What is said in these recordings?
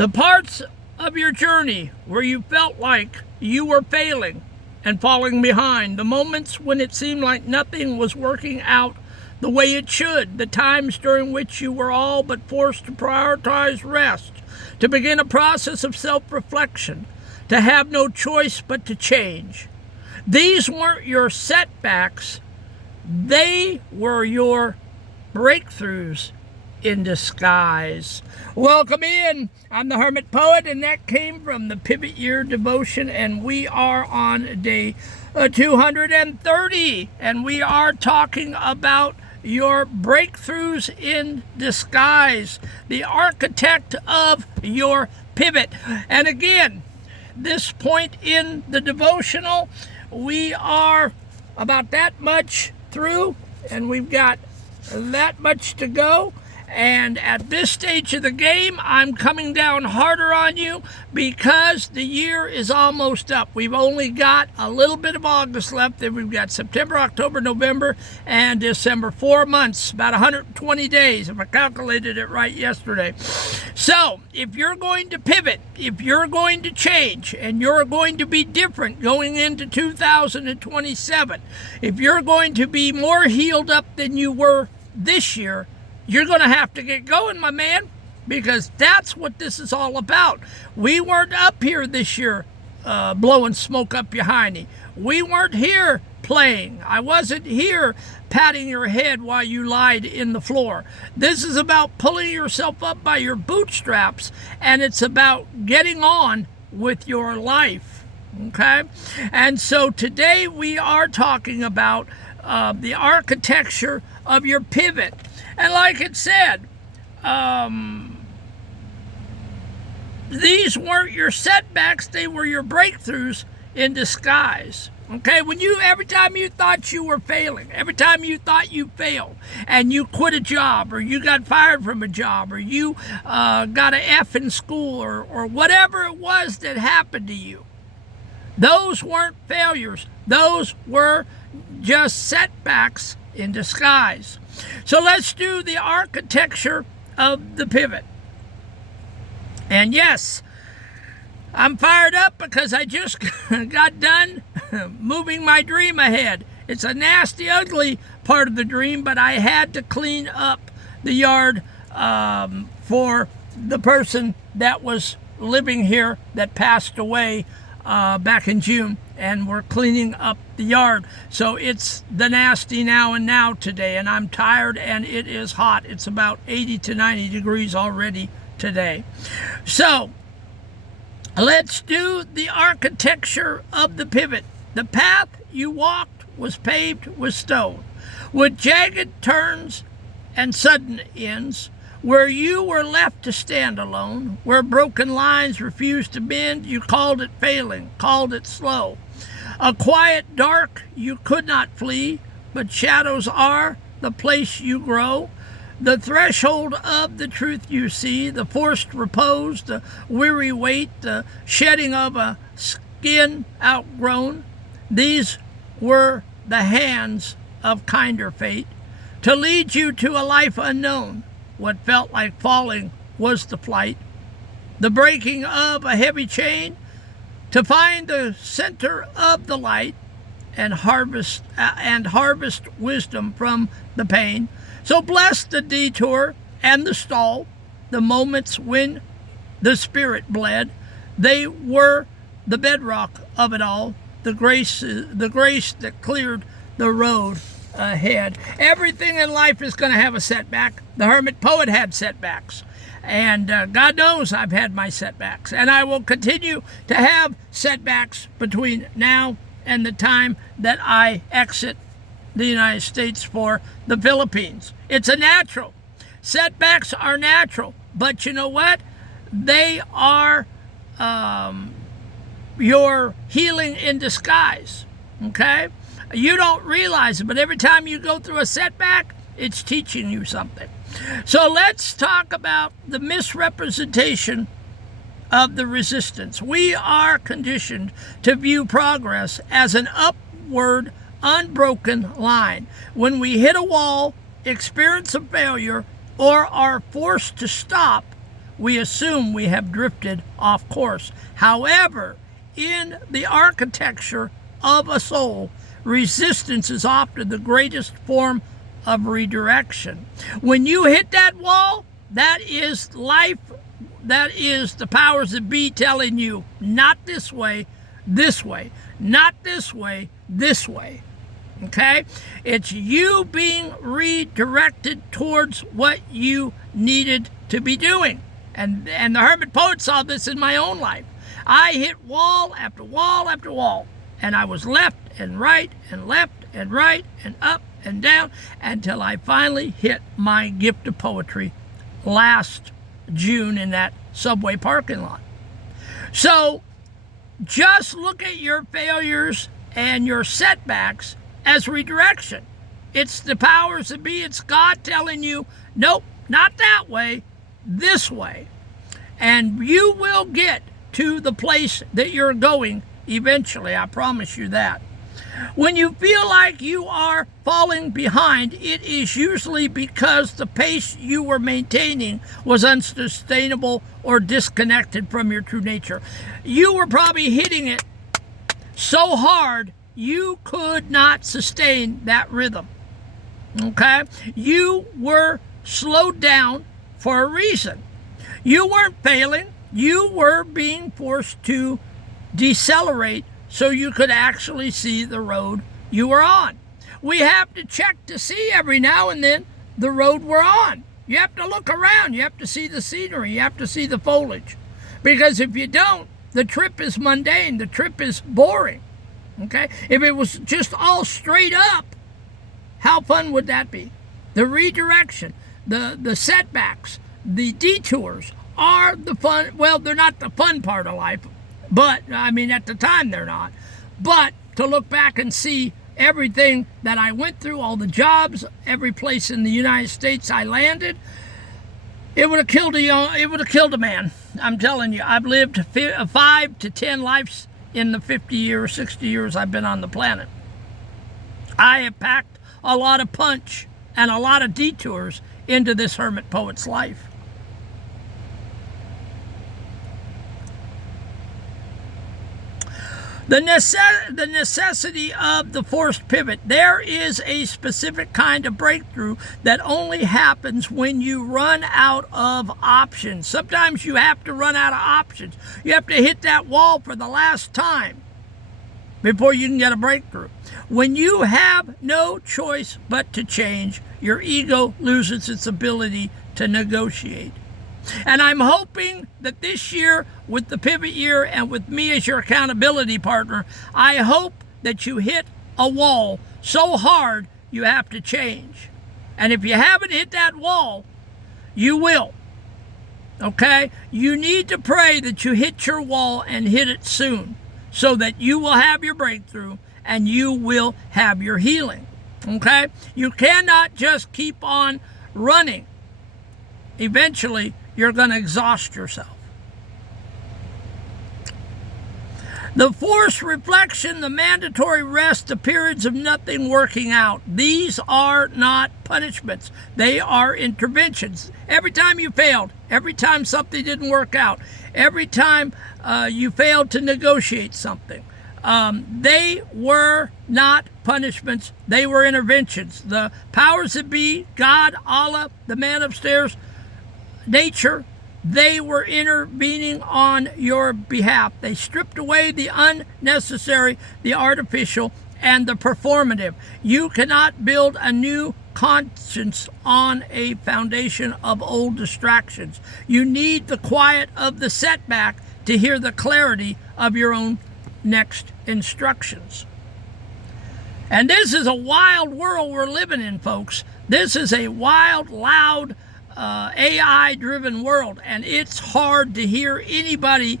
The parts of your journey where you felt like you were failing and falling behind, the moments when it seemed like nothing was working out the way it should, the times during which you were all but forced to prioritize rest, to begin a process of self-reflection, to have no choice but to change. These weren't your setbacks, they were your breakthroughs in disguise. Welcome in. I'm the Hermit Poet, and that came from the Pivot Year Devotion, and we are on day 230, and we are talking about your breakthroughs in disguise, the architect of your pivot. And again, this point in the devotional, we are about that much through, and we've got that much to go. And at this stage of the game, I'm coming down harder on you because the year is almost up. We've only got a little bit of August left. Then we've got September, October, November, and December. 4 months, about 120 days, if I calculated it right yesterday. So if you're going to pivot, if you're going to change, and you're going to be different going into 2027, if you're going to be more healed up than you were this year, you're going to have to get going, my man, because that's what this is all about. We weren't up here this year blowing smoke up your hiney. We weren't here playing. I wasn't here patting your head while you lied in the floor. This is about pulling yourself up by your bootstraps, and it's about getting on with your life, okay? And so today we are talking about the architecture of your pivot. And like it said, these weren't your setbacks, they were your breakthroughs in disguise. Okay, every time you thought you were failing, every time you thought you failed, and you quit a job, or you got fired from a job, or you got an F in school, or whatever it was that happened to you, those weren't failures. Those were just setbacks in disguise. So let's do the architecture of the pivot. And yes, I'm fired up because I just got done moving my dream ahead. It's a nasty, ugly part of the dream, but I had to clean up the yard for the person that was living here that passed away back in June, and we're cleaning up the yard. So it's the nasty now and now today, and I'm tired and it is hot. It's about 80 to 90 degrees already today. So let's do the architecture of the pivot. The path you walked was paved with stone, with jagged turns and sudden ends. Where you were left to stand alone, where broken lines refused to bend, you called it failing, called it slow. A quiet dark you could not flee, but shadows are the place you grow. The threshold of the truth you see, the forced repose, the weary wait, the shedding of a skin outgrown. These were the hands of kinder fate to lead you to a life unknown. What felt like falling was the flight, the breaking of a heavy chain to find the center of the light and harvest wisdom from the pain. So bless the detour and the stall, the moments when the spirit bled. They were the bedrock of it all, the grace that cleared the road ahead. Everything in life is going to have a setback. The Hermit Poet had setbacks, and God knows I've had my setbacks, and I will continue to have setbacks between now and the time that I exit the United States for the Philippines. It's a natural. Setbacks are natural, but you know what? They are your healing in disguise, okay? You don't realize it, but every time you go through a setback, it's teaching you something. So let's talk about the misrepresentation of the resistance. We are conditioned to view progress as an upward, unbroken line. When we hit a wall, experience a failure, or are forced to stop, we assume we have drifted off course. However, in the architecture of a soul, resistance is often the greatest form of redirection. When you hit that wall, that is life, that is the powers that be telling you, not this way, not this way, this way. Okay? It's you being redirected towards what you needed to be doing. And the Hermit Poet saw this in my own life. I hit wall after wall after wall. And I was left and right and left and right and up and down until I finally hit my gift of poetry last June in that subway parking lot. So just look at your failures and your setbacks as redirection. It's the powers that be. It's God telling you, nope, not that way, this way. And you will get to the place that you're going eventually. I promise you that. When you feel like you are falling behind, it is usually because the pace you were maintaining was unsustainable or disconnected from your true nature. You were probably hitting it so hard you could not sustain that rhythm. Okay? You were slowed down for a reason. You weren't failing. You were being forced to decelerate so you could actually see the road you were on. We have to check to see every now and then the road we're on. You have to look around. You have to see the scenery. You have to see the foliage. Because if you don't, the trip is mundane. The trip is boring. Okay? If it was just all straight up, how fun would that be? The redirection, the setbacks, the detours are the fun. Well, they're not the fun part of life. But, I mean, at the time they're not. But to look back and see everything that I went through, all the jobs, every place in the United States I landed, it would have killed a man. I'm telling you, I've lived 5 to 10 lives in the 50 years, 60 years I've been on the planet. I have packed a lot of punch and a lot of detours into this Hermit Poet's life. The necessity of the forced pivot. There is a specific kind of breakthrough that only happens when you run out of options. Sometimes you have to run out of options. You have to hit that wall for the last time before you can get a breakthrough. When you have no choice but to change, your ego loses its ability to negotiate. And I'm hoping that this year, with the pivot year and with me as your accountability partner, I hope that you hit a wall so hard you have to change. And if you haven't hit that wall, you will. Okay? You need to pray that you hit your wall and hit it soon so that you will have your breakthrough and you will have your healing. Okay? You cannot just keep on running. Eventually, you're going to exhaust yourself. The forced reflection, the mandatory rest, the periods of nothing working out, these are not punishments. They are interventions. Every time you failed, every time something didn't work out, every time you failed to negotiate something, they were not punishments. They were interventions. The powers that be, God, Allah, the man upstairs, nature, they were intervening on your behalf. They stripped away the unnecessary, the artificial, and the performative. You cannot build a new conscience on a foundation of old distractions. You need the quiet of the setback to hear the clarity of your own next instructions. And this is a wild world we're living in, folks. This is a wild, loud, AI-driven world, and it's hard to hear anybody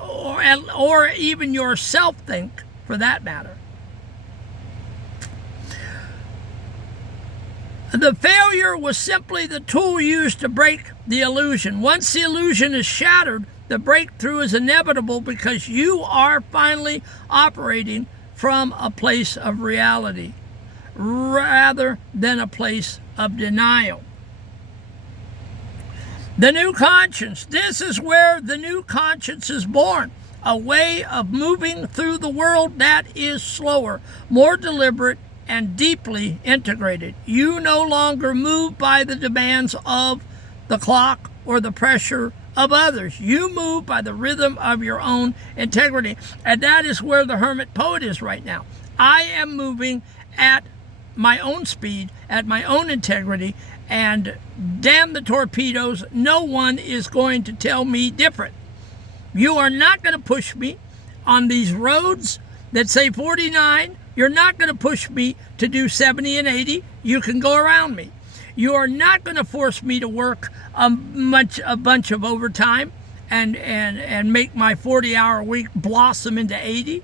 or even yourself think, for that matter. The failure was simply the tool used to break the illusion. Once the illusion is shattered, the breakthrough is inevitable because you are finally operating from a place of reality rather than a place of denial. The new conscience. This is where the new conscience is born. A way of moving through the world that is slower, more deliberate, and deeply integrated. You no longer move by the demands of the clock or the pressure of others. You move by the rhythm of your own integrity. And that is where the hermit poet is right now. I am moving at my own speed, at my own integrity, and damn the torpedoes, no one is going to tell me different. You are not going to push me on these roads that say 49. You're not going to push me to do 70 and 80. You can go around me. You are not going to force me to work a bunch of overtime and make my 40-hour week blossom into 80.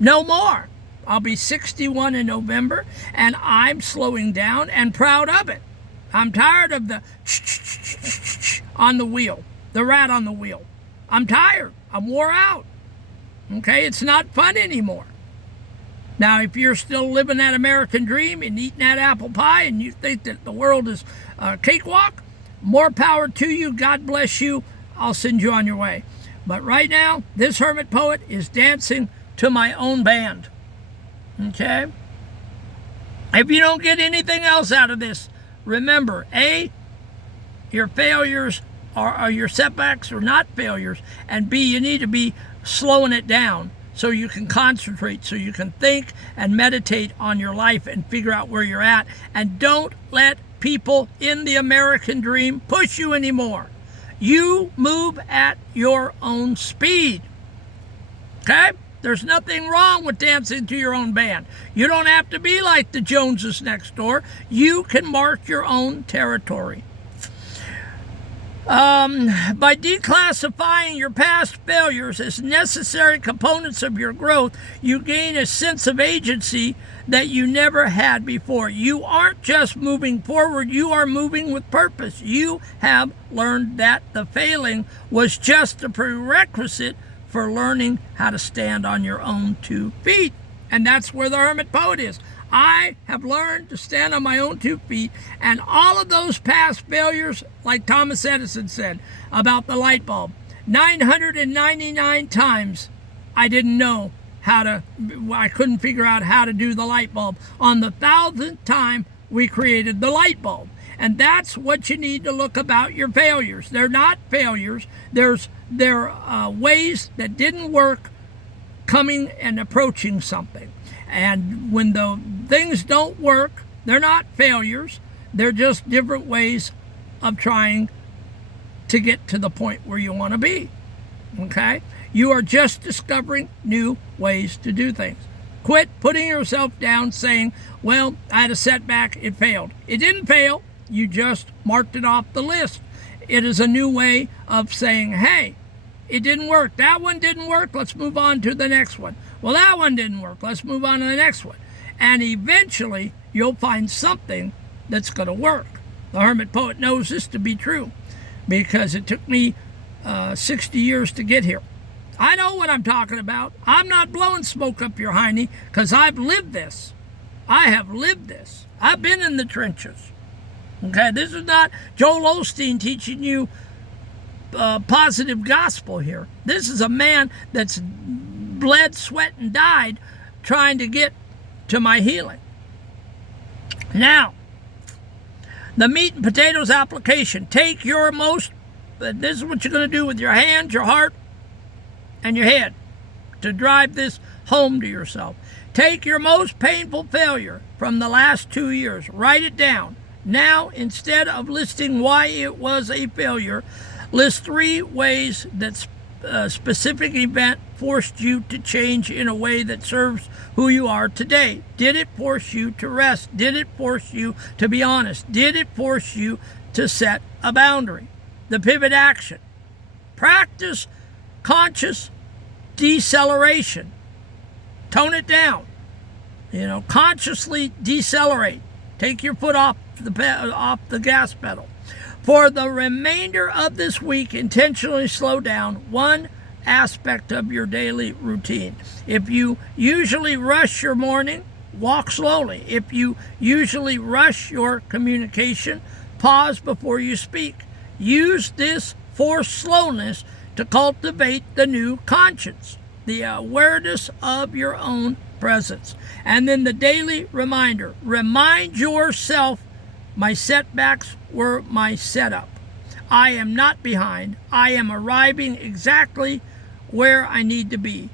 No more. I'll be 61 in November, and I'm slowing down and proud of it. I'm tired of the on the wheel, the rat on the wheel. I'm tired. I'm wore out. Okay, it's not fun anymore. Now, if you're still living that American dream and eating that apple pie and you think that the world is a cakewalk, more power to you. God bless you. I'll send you on your way. But right now, this hermit poet is dancing to my own band. Okay? If you don't get anything else out of this, remember, A, your failures or your setbacks are not failures, and B, you need to be slowing it down so you can concentrate, so you can think and meditate on your life and figure out where you're at. And don't let people in the American dream push you anymore. You move at your own speed. Okay? There's nothing wrong with dancing to your own band. You don't have to be like the Joneses next door. You can mark your own territory. By declassifying your past failures as necessary components of your growth, you gain a sense of agency that you never had before. You aren't just moving forward, you are moving with purpose. You have learned that the failing was just a prerequisite for learning how to stand on your own 2 feet. And that's where the hermit poet is. I have learned to stand on my own 2 feet, and all of those past failures, like Thomas Edison said about the light bulb, 999 times I didn't know I couldn't figure out how to do the light bulb. On the 1,000th time, we created the light bulb. And that's what you need to look about your failures. They're not failures. They're ways that didn't work coming and approaching something. And when the things don't work, they're not failures. They're just different ways of trying to get to the point where you want to be. Okay? You are just discovering new ways to do things. Quit putting yourself down saying, well, I had a setback, it failed. It didn't fail. You just marked it off the list. It is a new way of saying, hey, it didn't work. That one didn't work. Let's move on to the next one. Well, that one didn't work. Let's move on to the next one. And eventually, you'll find something that's going to work. The hermit poet knows this to be true because it took me 60 years to get here. I know what I'm talking about. I'm not blowing smoke up your hiney because I've lived this. I have lived this. I've been in the trenches. Okay, this is not Joel Osteen teaching you positive gospel here. This is a man that's bled, sweat, and died trying to get to my healing. Now, the meat and potatoes application. Take your most, this is what you're going to do with your hands, your heart, and your head to drive this home to yourself. Take your most painful failure from the last 2 years. Write it down. Now, instead of listing why it was a failure, list 3 ways that a specific event forced you to change in a way that serves who you are today. Did it force you to rest? Did it force you to be honest? Did it force you to set a boundary? The pivot action. Practice conscious deceleration. Tone it down. Consciously decelerate. Take your foot off the gas pedal. For the remainder of this week, intentionally slow down one aspect of your daily routine. If you usually rush your morning, walk slowly. If you usually rush your communication, pause before you speak. Use this forced slowness to cultivate the new conscience, the awareness of your own presence. And then the daily reminder. Remind yourself, my setbacks were my setup. I am not behind. I am arriving exactly where I need to be.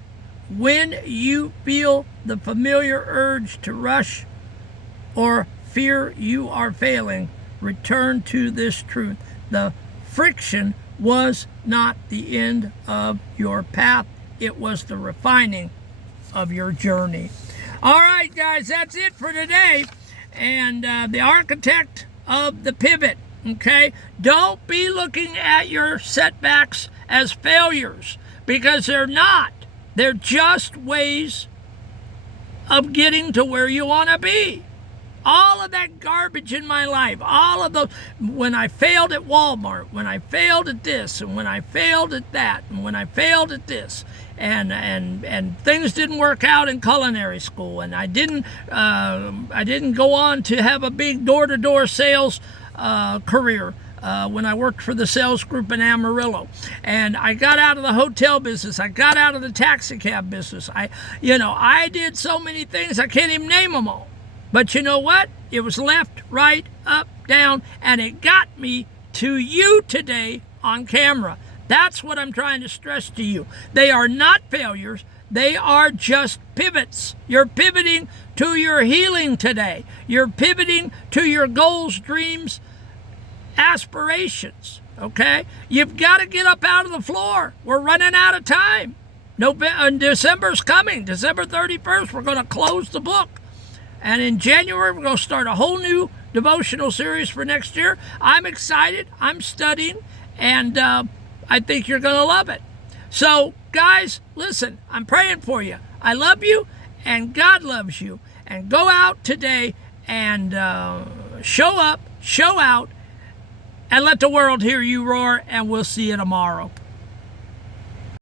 When you feel the familiar urge to rush or fear you are failing, return to this truth. The friction was not the end of your path. It was the refining of your journey. All right, guys, that's it for today. And the architect of the pivot, okay? Don't be looking at your setbacks as failures, because they're not. They're just ways of getting to where you want to be. All of that garbage in my life, all of those, when I failed at Walmart, when I failed at this, and when I failed at that, and when I failed at this, and things didn't work out in culinary school, and I didn't go on to have a big door-to-door sales career when I worked for the sales group in Amarillo, and I got out of the hotel business, I got out of the taxi cab business. I did so many things I can't even name them all. But you know what? It was left, right, up, down, and it got me to you today on camera. That's what I'm trying to stress to you. They are not failures. They are just pivots. You're pivoting to your healing today. You're pivoting to your goals, dreams, aspirations, okay? You've got to get up out of the floor. We're running out of time. December's coming. December 31st, we're going to close the book. And in January, we're going to start a whole new devotional series for next year. I'm excited. I'm studying. And I think you're going to love it. So, guys, listen, I'm praying for you. I love you, and God loves you. And go out today and show up, show out, and let the world hear you roar. And we'll see you tomorrow.